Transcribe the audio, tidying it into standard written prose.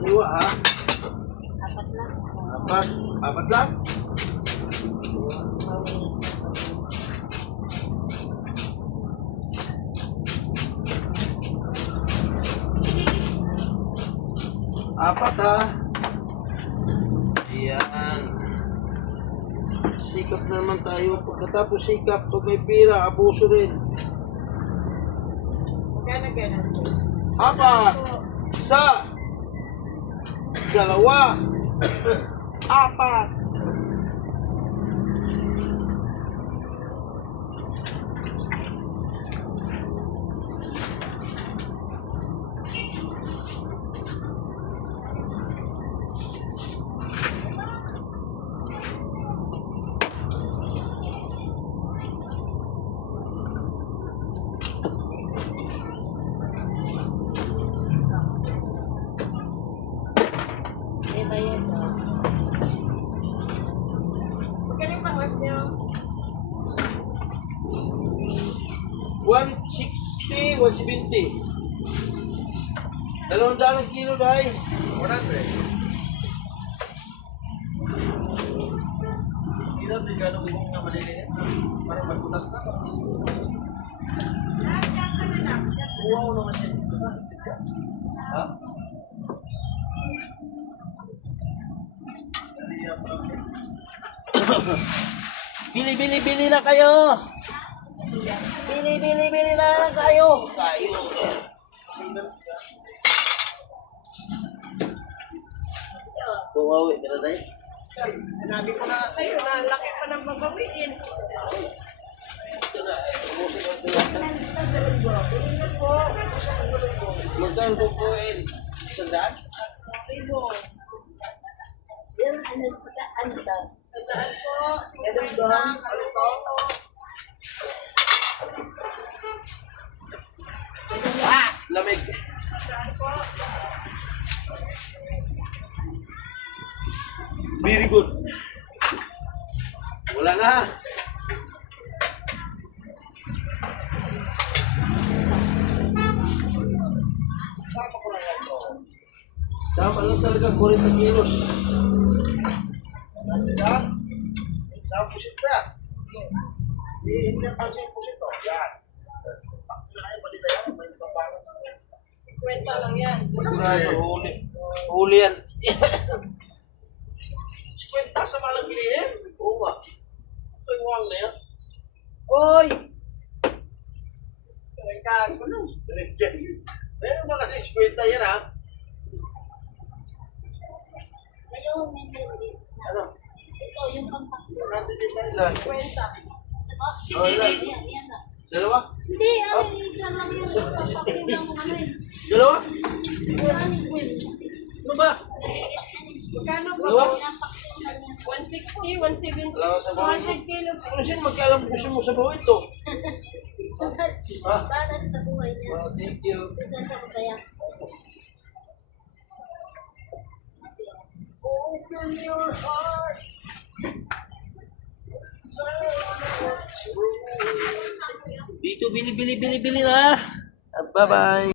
Iwa ha? Apat lang. Apat? Apat lang? Apat ha? Ayan. Sikap na naman tayo. Pagkatapos sikap, pag may pira, abuso rin. Gana. Apat! Isa! Dalawa! Apat! May bayad o. Magkano yung pang-os nyo? 160, 170. 200 kilo dahil. 100. Hindi na bigyan ng kung nga maliliit. Parang magbutas na. Wow naman yan. Ha? Bili na kayo. Bili na kayo. Kayo. Tumawi ka na tayo. Sinabi ko na kayo na laki pa ng babawiin. Ingat po. Magkano po po sandaan? Yan, ano to? Sandaan po. Gadong-gong. Lamig. Very good. Wala na. Tama lang talaga 40 kilos. Saan pusit na? Hindi na pansin pusit to. Yan. Ay, balita yan. May papangat. Kwenta lang yan. Huli yan. Kwenta sa malang bilihin. Oo nga. Ay, wang na yan. Oy! Kago na. Meron ba kasi 50 yan ha? Ayun, may meron. Ano? Ito, yung pampakso. Ilan? Kwenta. Oh, ilan? Yan na. Dalawa? Hindi, ano yung isa lang yung pampaksin ng ano yun. Dalawa? Ano yung kwenta? Ano ba? Magkano ba? Dalawa? 160, 170, Wala ka sa bahay. 200 kilo. Ano siya magkaalam gusto mo sa buhay ito? Para sa buhay niya. Oh, thank you. Saan siya masaya? Open your heart. Dito bili na. Bye-bye.